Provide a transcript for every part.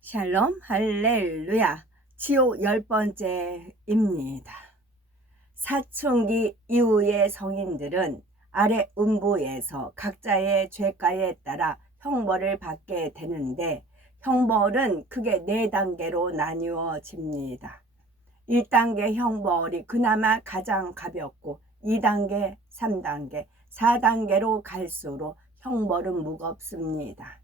샬롬 할렐루야. 지옥 10번째입니다. 사춘기 이후의 성인들은 아래 음부에서 각자의 죄가에 따라 형벌을 받게 되는데, 형벌은 크게 4단계로 나뉘어집니다. 1단계 형벌이 그나마 가장 가볍고 2단계, 3단계, 4단계로 갈수록 형벌은 무겁습니다.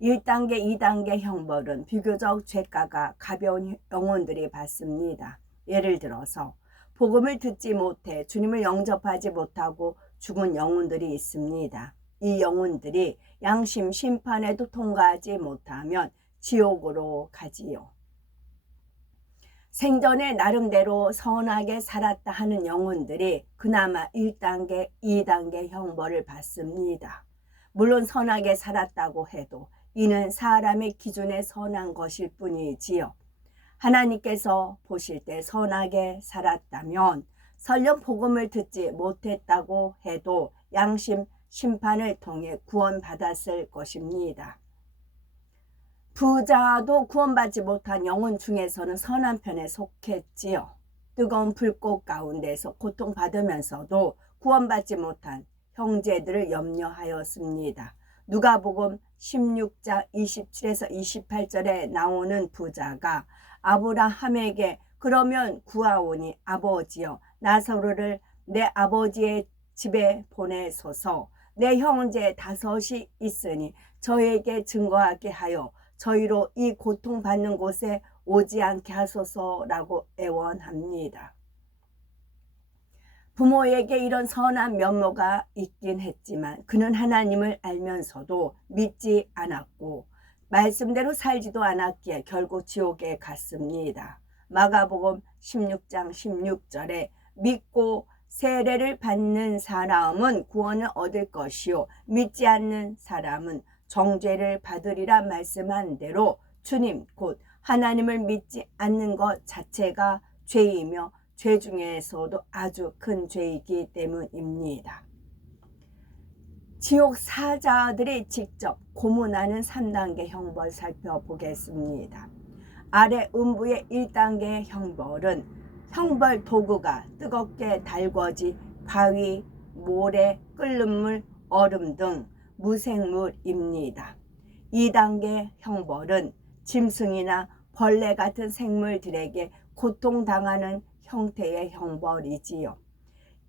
1단계, 2단계 형벌은 비교적 죄가가 가벼운 영혼들이 받습니다. 예를 들어서 복음을 듣지 못해 주님을 영접하지 못하고 죽은 영혼들이 있습니다. 이 영혼들이 양심 심판에도 통과하지 못하면 지옥으로 가지요. 생전에 나름대로 선하게 살았다 하는 영혼들이 그나마 1단계, 2단계 형벌을 받습니다. 물론 선하게 살았다고 해도 이는 사람의 기준에 선한 것일 뿐이지요. 하나님께서 보실 때 선하게 살았다면 설령 복음을 듣지 못했다고 해도 양심 심판을 통해 구원받았을 것입니다. 부자도 구원받지 못한 영혼 중에서는 선한 편에 속했지요. 뜨거운 불꽃 가운데서 고통받으면서도 구원받지 못한 형제들을 염려하였습니다. 누가복음 16장 27에서 28절에 나오는 부자가 아브라함에게 그러면 구하오니 아버지여 나사로를 내 아버지의 집에 보내소서. 내 형제 5이 있으니 저에게 증거하게 하여 저희로 이 고통받는 곳에 오지 않게 하소서라고 애원합니다. 부모에게 이런 선한 면모가 있긴 했지만 그는 하나님을 알면서도 믿지 않았고 말씀대로 살지도 않았기에 결국 지옥에 갔습니다. 마가복음 16장 16절에 믿고 세례를 받는 사람은 구원을 얻을 것이요 믿지 않는 사람은 정죄를 받으리라 말씀한 대로 주님 곧 하나님을 믿지 않는 것 자체가 죄이며 죄 중에서도 아주 큰 죄이기 때문입니다. 지옥 사자들이 직접 고문하는 3단계 형벌 살펴보겠습니다. 아래 음부의 1단계 형벌은 형벌 도구가 뜨겁게 달궈진 바위, 모래, 끓는 물, 얼음 등 무생물입니다. 2단계 형벌은 짐승이나 벌레 같은 생물들에게 고통당하는 형태의 형벌이지요.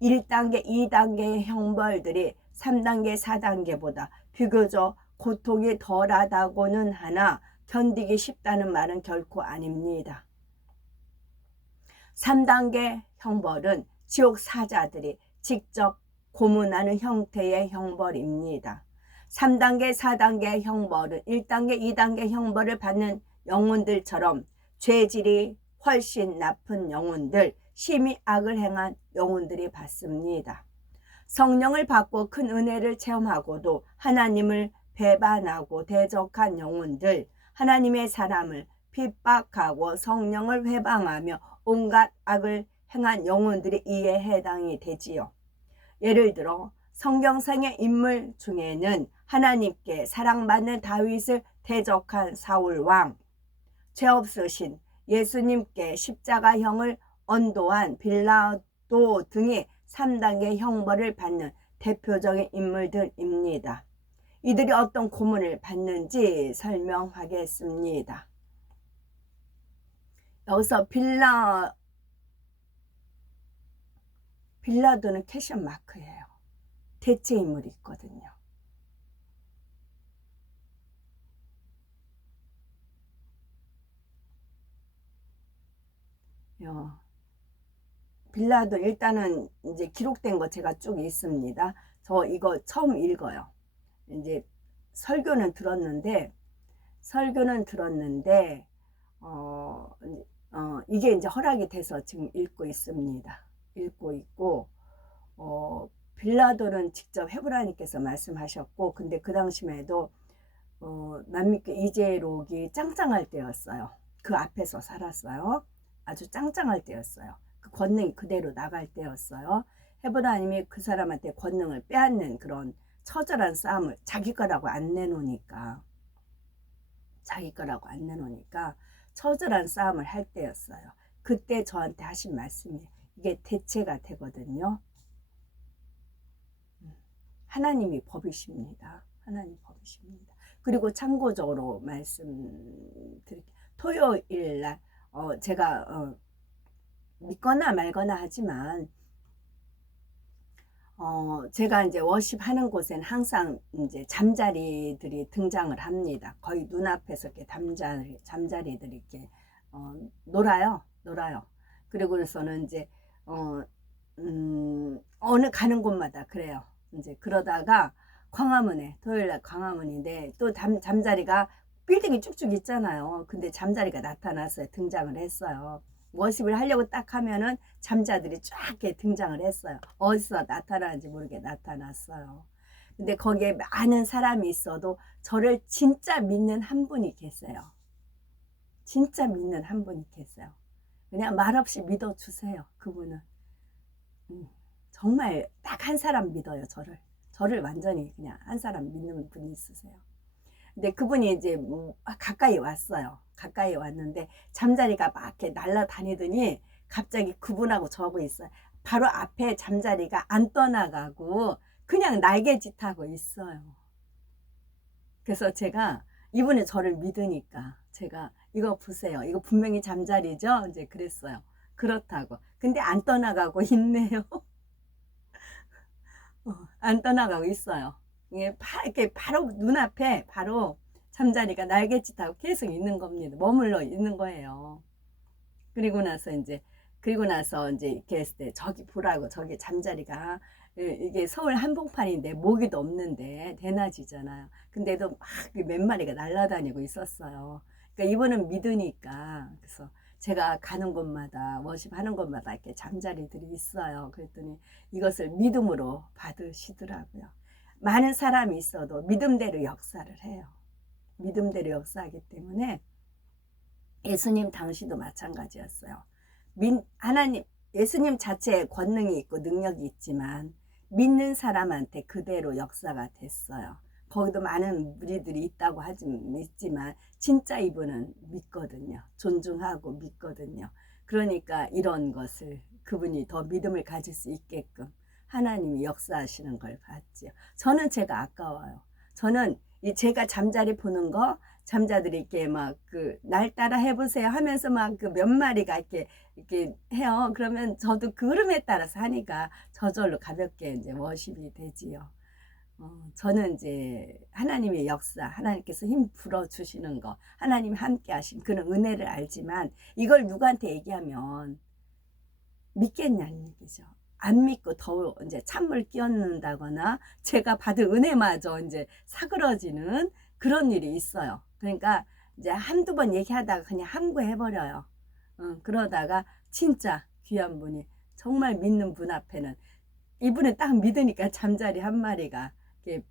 1단계, 2단계의 형벌들이 3단계, 4단계보다 비교적 고통이 덜하다고는 하나 견디기 쉽다는 말은 결코 아닙니다. 3단계 형벌은 지옥 사자들이 직접 고문하는 형태의 형벌입니다. 3단계, 4단계 형벌은 1단계, 2단계 형벌을 받는 영혼들처럼 죄질이 훨씬 나쁜 영혼들, 심히 악을 행한 영혼들이 받습니다. 성령을 받고 큰 은혜를 체험하고도 하나님을 배반하고 대적한 영혼들, 하나님의 사람을 핍박하고 성령을 회방하며 온갖 악을 행한 영혼들이 이에 해당이 되지요. 예를 들어 성경상의 인물 중에는 하나님께 사랑받는 다윗을 대적한 사울왕, 죄 없으신 예수님께 십자가형을 언도한 빌라도 등이 3단계 형벌을 받는 대표적인 인물들입니다. 이들이 어떤 고문을 받는지 설명하겠습니다. 여기서 빌라도는 캐션 마크예요. 대체 인물이 있거든요. 빌라도 일단은 이제 기록된 거 제가 쭉 있습니다. 저 이거 처음 읽어요. 이제 설교는 들었는데 이게 이제 허락이 돼서 지금 읽고 있습니다. 읽고 있고 빌라도는 직접 헤브라님께서 말씀하셨고, 근데 그 당시에도 남미교 이재록이 짱짱할 때였어요. 그 앞에서 살았어요. 아주 짱짱할 때였어요. 그 권능이 그대로 나갈 때였어요. 헤브라님이 그 사람한테 권능을 빼앗는 그런 처절한 싸움을 자기 거라고 안 내놓으니까 자기 거라고 안 내놓으니까 처절한 싸움을 할 때였어요. 그때 저한테 하신 말씀이 이게 대체가 되거든요. 하나님이 법이십니다. 하나님 법이십니다. 그리고 참고적으로 말씀드릴게요. 토요일 날 제가 믿거나 말거나 하지만 제가 이제 워십 하는 곳엔 항상 이제 잠자리들이 등장을 합니다. 거의 눈앞에서 이렇게 잠자리들이 이렇게 놀아요. 그리고 그래서는 이제 어느 가는 곳마다 그래요. 이제 그러다가 광화문에 토요일날 광화문인데 또 잠자리가 빌딩이 쭉쭉 있잖아요. 근데 잠자리가 나타났어요. 등장을 했어요. 워십을 하려고 딱 하면은 잠자들이 쫙 이렇게 등장을 했어요. 어디서 나타나는지 모르게 나타났어요. 근데 거기에 많은 사람이 있어도 저를 진짜 믿는 한 분이 계세요. 진짜 믿는 한 분이 계세요. 그냥 말없이 믿어주세요. 그분은 정말 딱 한 사람 믿어요. 저를 완전히 그냥 한 사람 믿는 분이 있으세요. 근데 그분이 이제 가까이 왔어요. 가까이 왔는데 잠자리가 막 이렇게 날아다니더니 갑자기 그분하고 저하고 있어요. 바로 앞에 잠자리가 안 떠나가고 그냥 날개짓하고 있어요. 그래서 제가 이분이 저를 믿으니까 제가 이거 보세요. 이거 분명히 잠자리죠? 이제 그랬어요. 그렇다고. 근데 안 떠나가고 있네요. 안 떠나가고 있어요. 이게 바로 눈앞에 바로 잠자리가 날개짓하고 계속 있는 겁니다. 머물러 있는 거예요. 그리고 나서 이제 이렇게 했을 때 저기 보라고, 저기 잠자리가 이게 서울 한복판인데 모기도 없는데 대낮이잖아요. 근데도 막 몇 마리가 날아다니고 있었어요. 그러니까 이분은 믿으니까. 그래서 제가 가는 곳마다 워십 하는 곳마다 이렇게 잠자리들이 있어요. 그랬더니 이것을 믿음으로 받으시더라고요. 많은 사람이 있어도 믿음대로 역사를 해요. 믿음대로 역사하기 때문에 예수님 당시도 마찬가지였어요. 하나님, 예수님 자체에 권능이 있고 능력이 있지만 믿는 사람한테 그대로 역사가 됐어요. 거기도 많은 무리들이 있다고 있지만 진짜 이분은 믿거든요. 존중하고 믿거든요. 그러니까 이런 것을 그분이 더 믿음을 가질 수 있게끔 하나님이 역사하시는 걸 봤지요. 저는 제가 아까워요. 저는 제가 잠자리 보는 거, 잠자들이 이렇게 막 날 따라 해보세요 하면서 막 몇 마리가 이렇게 해요. 그러면 저도 그 흐름에 따라서 하니까 저절로 가볍게 이제 워십이 되지요. 저는 이제 하나님의 역사, 하나님께서 힘 불어주시는 거, 하나님이 함께 하신 그런 은혜를 알지만 이걸 누구한테 얘기하면 믿겠냐는 얘기죠. 안 믿고 더 이제 찬물 끼얹는다거나 제가 받은 은혜마저 이제 사그러지는 그런 일이 있어요. 그러니까 이제 한두 번 얘기하다가 그냥 함구해버려요. 그러다가 진짜 귀한 분이 정말 믿는 분 앞에는 이분은 딱 믿으니까 잠자리 한 마리가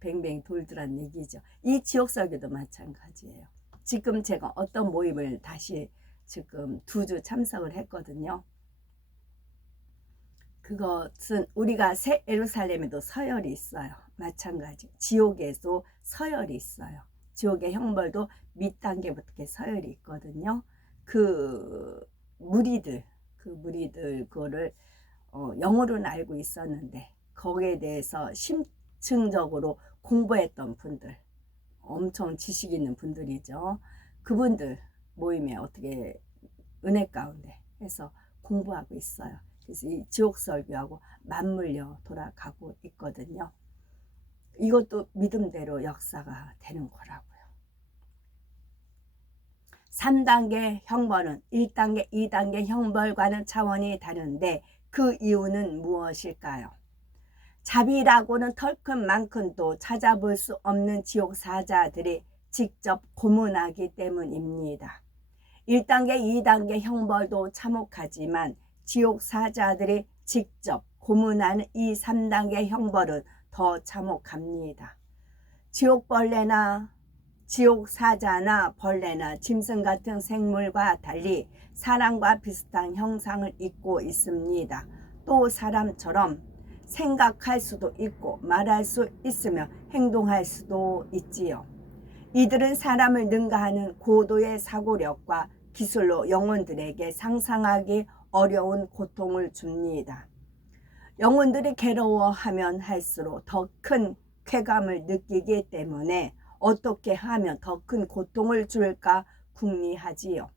뱅뱅 돌더란 얘기죠. 이 지옥설교도 마찬가지예요. 지금 제가 어떤 모임을 다시 지금 2주 참석을 했거든요. 그것은 우리가 새 예루살렘에도 서열이 있어요. 마찬가지. 지옥에도 서열이 있어요. 지옥의 형벌도 밑단계부터 서열이 있거든요. 그 무리들 그거를 영어로는 알고 있었는데 거기에 대해서 심층적으로 공부했던 분들, 엄청 지식 있는 분들이죠. 그분들 모임에 어떻게 은혜 가운데 해서 공부하고 있어요. 그래서 이 지옥설교하고 맞물려 돌아가고 있거든요. 이것도 믿음대로 역사가 되는 거라고요. 3단계 형벌은 1단계, 2단계 형벌과는 차원이 다른데 그 이유는 무엇일까요? 자비라고는 털큰 만큼도 찾아볼 수 없는 지옥 사자들이 직접 고문하기 때문입니다. 1단계, 2단계 형벌도 참혹하지만 지옥 사자들이 직접 고문하는 이 3단계 형벌은 더 참혹합니다. 지옥벌레나 지옥 사자나 벌레나 짐승 같은 생물과 달리 사람과 비슷한 형상을 입고 있습니다. 또 사람처럼 생각할 수도 있고 말할 수 있으며 행동할 수도 있지요. 이들은 사람을 능가하는 고도의 사고력과 기술로 영혼들에게 상상하기 어려운 고통을 줍니다. 영혼들이 괴로워하면 할수록 더 큰 쾌감을 느끼기 때문에 어떻게 하면 더 큰 고통을 줄까 궁리하지요.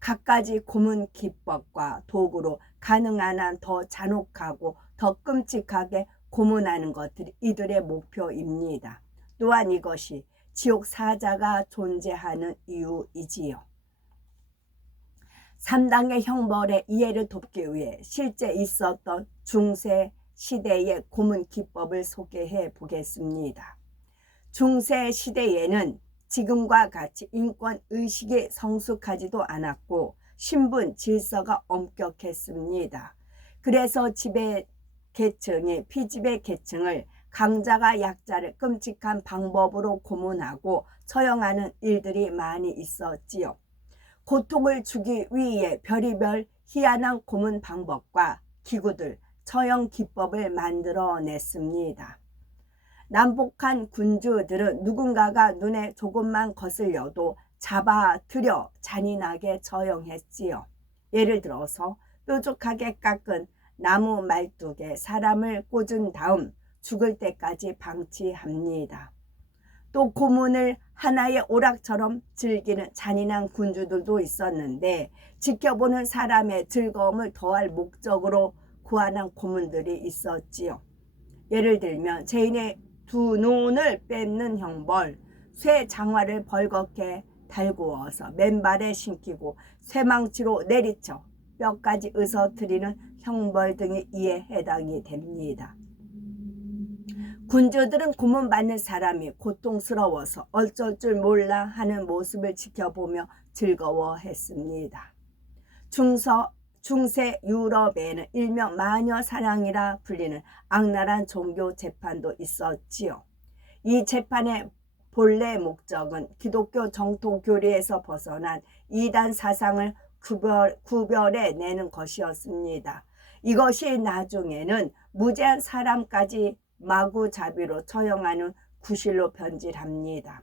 갖가지 고문 기법과 도구로 가능한 한 더 잔혹하고 더 끔찍하게 고문하는 것들이 이들의 목표입니다. 또한 이것이 지옥 사자가 존재하는 이유이지요. 3단계 형벌의 이해를 돕기 위해 실제 있었던 중세 시대의 고문 기법을 소개해 보겠습니다. 중세 시대에는 지금과 같이 인권 의식이 성숙하지도 않았고 신분 질서가 엄격했습니다. 그래서 지배 계층이 피지배 계층을 강자가 약자를 끔찍한 방법으로 고문하고 처형하는 일들이 많이 있었지요. 고통을 주기 위해 별의별 희한한 고문 방법과 기구들, 처형 기법을 만들어냈습니다. 난폭한 군주들은 누군가가 눈에 조금만 거슬려도 잡아들여 잔인하게 처형했지요. 예를 들어서 뾰족하게 깎은 나무 말뚝에 사람을 꽂은 다음 죽을 때까지 방치합니다. 또 고문을 하나의 오락처럼 즐기는 잔인한 군주들도 있었는데 지켜보는 사람의 즐거움을 더할 목적으로 고안한 고문들이 있었지요. 예를 들면 죄인의 두 눈을 뺏는 형벌, 쇠 장화를 벌겋게 달구어서 맨발에 신기고 쇠망치로 내리쳐 뼈까지 으서트리는 형벌 등이 이에 해당이 됩니다. 군주들은 고문받는 사람이 고통스러워서 어쩔 줄 몰라 하는 모습을 지켜보며 즐거워했습니다. 중세 유럽에는 일명 마녀사냥이라 불리는 악랄한 종교 재판도 있었지요. 이 재판의 본래 목적은 기독교 정통 교리에서 벗어난 이단 사상을 구별해 내는 것이었습니다. 이것이 나중에는 무죄한 사람까지 마구잡이로 처형하는 구실로 변질합니다.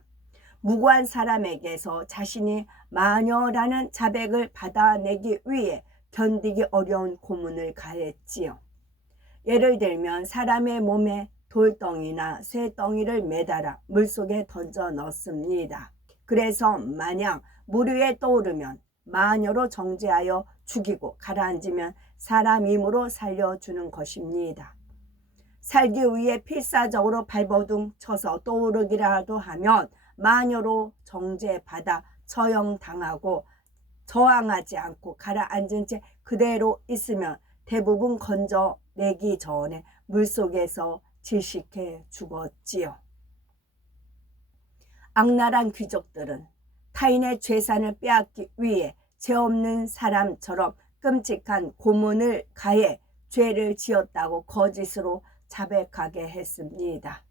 무고한 사람에게서 자신이 마녀라는 자백을 받아내기 위해 견디기 어려운 고문을 가했지요. 예를 들면 사람의 몸에 돌덩이나 쇠덩이를 매달아 물속에 던져 넣습니다. 그래서 만약 물 위에 떠오르면 마녀로 정죄하여 죽이고 가라앉으면 사람 힘으로 살려주는 것입니다. 살기 위해 필사적으로 발버둥 쳐서 떠오르기라도 하면 마녀로 정죄받아 처형당하고 저항하지 않고 가라앉은 채 그대로 있으면 대부분 건져내기 전에 물속에서 질식해 죽었지요. 악랄한 귀족들은 타인의 재산을 빼앗기 위해 죄 없는 사람처럼 끔찍한 고문을 가해 죄를 지었다고 거짓으로 자백하게 했습니다.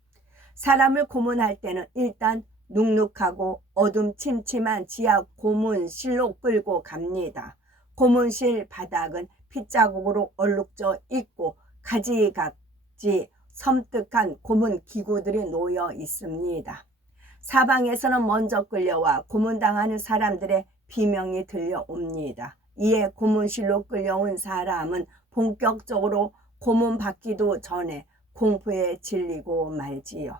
사람을 고문할 때는 일단 눅눅하고 어둠침침한 지하 고문실로 끌고 갑니다. 고문실 바닥은 핏자국으로 얼룩져 있고 가지각지 섬뜩한 고문 기구들이 놓여 있습니다. 사방에서는 먼저 끌려와 고문당하는 사람들의 비명이 들려옵니다. 이에 고문실로 끌려온 사람은 본격적으로 고문받기도 전에 공포에 질리고 말지요.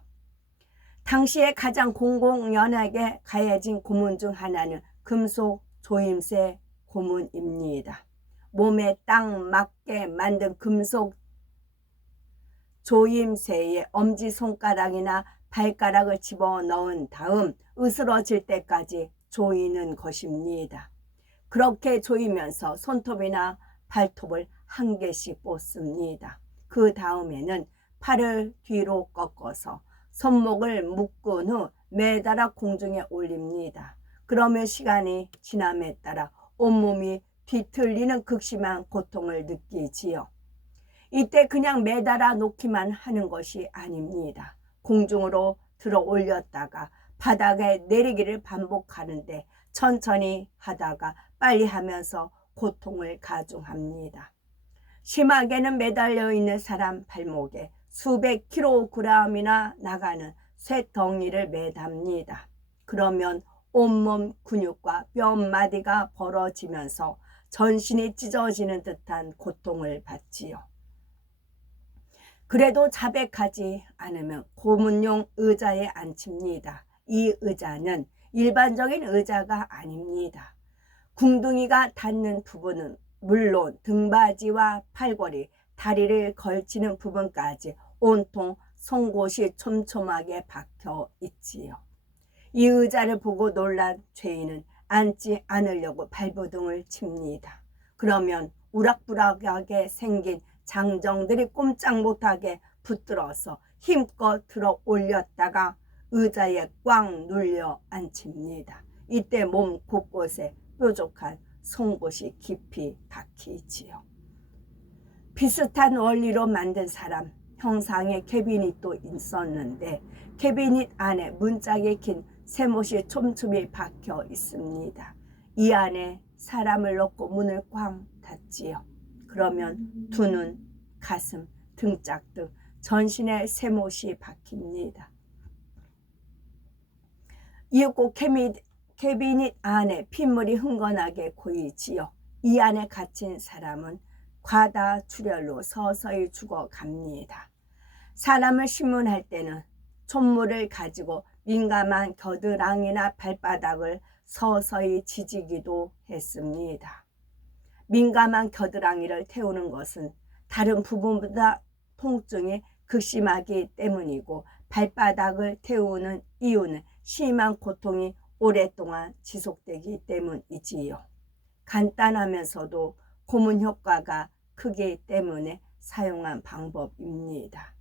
당시에 가장 공공연하게 가해진 고문 중 하나는 금속 조임새 고문입니다. 몸에 딱 맞게 만든 금속 조임새에 엄지손가락이나 발가락을 집어넣은 다음 으스러질 때까지 조이는 것입니다. 그렇게 조이면서 손톱이나 발톱을 한 개씩 뽑습니다. 그 다음에는 팔을 뒤로 꺾어서 손목을 묶은 후 매달아 공중에 올립니다. 그러면 시간이 지남에 따라 온몸이 뒤틀리는 극심한 고통을 느끼지요. 이때 그냥 매달아 놓기만 하는 것이 아닙니다. 공중으로 들어 올렸다가 바닥에 내리기를 반복하는데 천천히 하다가 빨리 하면서 고통을 가중합니다. 심하게는 매달려 있는 사람 발목에 수백 킬로그램이나 나가는 쇠덩이를 매답니다. 그러면 온몸 근육과 뼈마디가 벌어지면서 전신이 찢어지는 듯한 고통을 받지요. 그래도 자백하지 않으면 고문용 의자에 앉힙니다. 이 의자는 일반적인 의자가 아닙니다. 궁둥이가 닿는 부분은 물론 등받이와 팔걸이, 다리를 걸치는 부분까지 온통 송곳이 촘촘하게 박혀 있지요. 이 의자를 보고 놀란 죄인은 앉지 않으려고 발버둥을 칩니다. 그러면 우락부락하게 생긴 장정들이 꼼짝 못하게 붙들어서 힘껏 들어 올렸다가 의자에 꽉 눌려 앉힙니다. 이때 몸 곳곳에 뾰족한 송곳이 깊이 박히지요. 비슷한 원리로 만든 사람, 형상의 캐비닛도 있었는데 캐비닛 안에 문짝에 긴 쇠못이 촘촘히 박혀 있습니다. 이 안에 사람을 넣고 문을 꽝 닫지요. 그러면 두 눈, 가슴, 등짝 등 전신에 쇠못이 박힙니다. 이윽고 캐비닛 안에 핏물이 흥건하게 고이지요. 이 안에 갇힌 사람은 과다 출혈로 서서히 죽어갑니다. 사람을 신문할 때는 촛물을 가지고 민감한 겨드랑이나 발바닥을 서서히 지지기도 했습니다. 민감한 겨드랑이를 태우는 것은 다른 부분보다 통증이 극심하기 때문이고 발바닥을 태우는 이유는 심한 고통이 오랫동안 지속되기 때문이지요. 간단하면서도 고문 효과가 크기 때문에 사용한 방법입니다.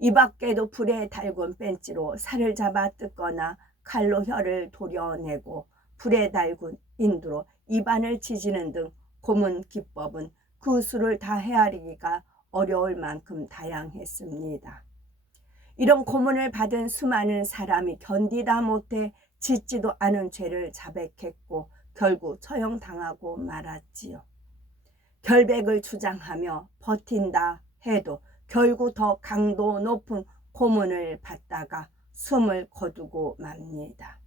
이 밖에도 불에 달군 벤치로 살을 잡아 뜯거나 칼로 혀를 도려내고 불에 달군 인두로 입안을 지지는 등 고문 기법은 그 수를 다 헤아리기가 어려울 만큼 다양했습니다. 이런 고문을 받은 수많은 사람이 견디다 못해 짓지도 않은 죄를 자백했고 결국 처형당하고 말았지요. 결백을 주장하며 버틴다 해도 결국 더 강도 높은 고문을 받다가 숨을 거두고 맙니다.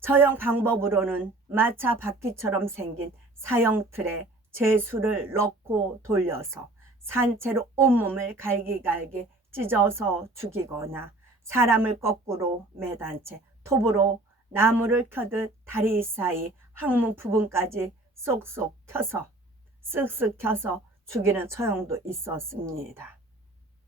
처형 방법으로는 마차 바퀴처럼 생긴 사형틀에 죄수를 넣고 돌려서 산채로 온몸을 갈기갈기 찢어서 죽이거나 사람을 거꾸로 매단 채 톱으로 나무를 켜듯 다리 사이 항문 부분까지 쏙쏙 켜서 쓱쓱 켜서 죽이는 처형도 있었습니다.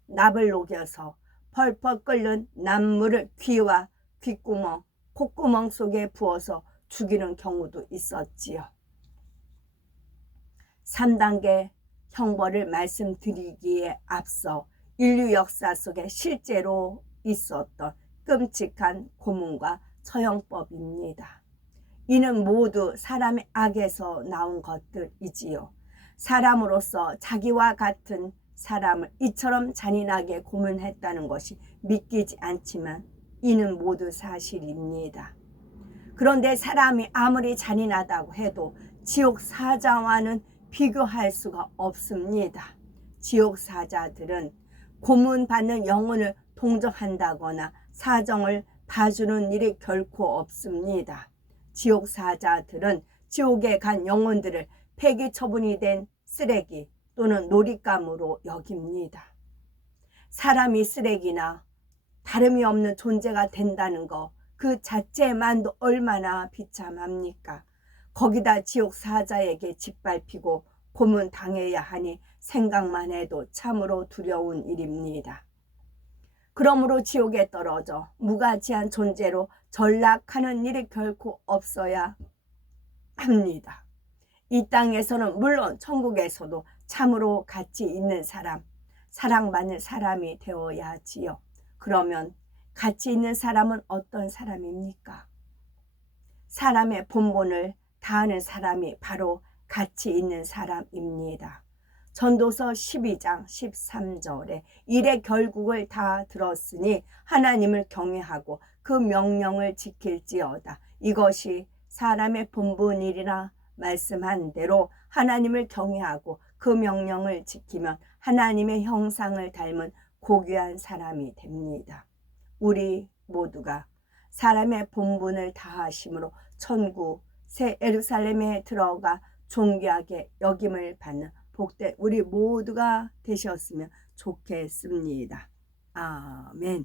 납을 녹여서 펄펄 끓는 납물을 귀와 귓구멍, 콧구멍 속에 부어서 죽이는 경우도 있었지요. 3단계 형벌을 말씀드리기에 앞서 인류 역사 속에 실제로 있었던 끔찍한 고문과 처형법입니다. 이는 모두 사람의 악에서 나온 것들이지요. 사람으로서 자기와 같은 사람을 이처럼 잔인하게 고문했다는 것이 믿기지 않지만 이는 모두 사실입니다. 그런데 사람이 아무리 잔인하다고 해도 지옥 사자와는 비교할 수가 없습니다. 지옥 사자들은 고문받는 영혼을 동정한다거나 사정을 봐주는 일이 결코 없습니다. 지옥 사자들은 지옥에 간 영혼들을 폐기 처분이 된 쓰레기 또는 놀잇감으로 여깁니다. 사람이 쓰레기나 다름이 없는 존재가 된다는 것 그 자체만도 얼마나 비참합니까? 거기다 지옥 사자에게 짓밟히고 고문 당해야 하니 생각만 해도 참으로 두려운 일입니다. 그러므로 지옥에 떨어져 무가치한 존재로 전락하는 일이 결코 없어야 합니다. 이 땅에서는 물론 천국에서도 참으로 가치 있는 사람, 사랑받는 사람이 되어야 하지요. 그러면 가치 있는 사람은 어떤 사람입니까? 사람의 본분을 다하는 사람이 바로 가치 있는 사람입니다. 전도서 12장 13절에 일의 결국을 다 들었으니 하나님을 경외하고 그 명령을 지킬지어다. 이것이 사람의 본분이라 말씀한 대로 하나님을 경외하고 그 명령을 지키면 하나님의 형상을 닮은 고귀한 사람이 됩니다. 우리 모두가 사람의 본분을 다하심으로 천국 새 예루살렘에 들어가 존귀하게 여김을 받는 복된 우리 모두가 되셨으면 좋겠습니다. 아멘.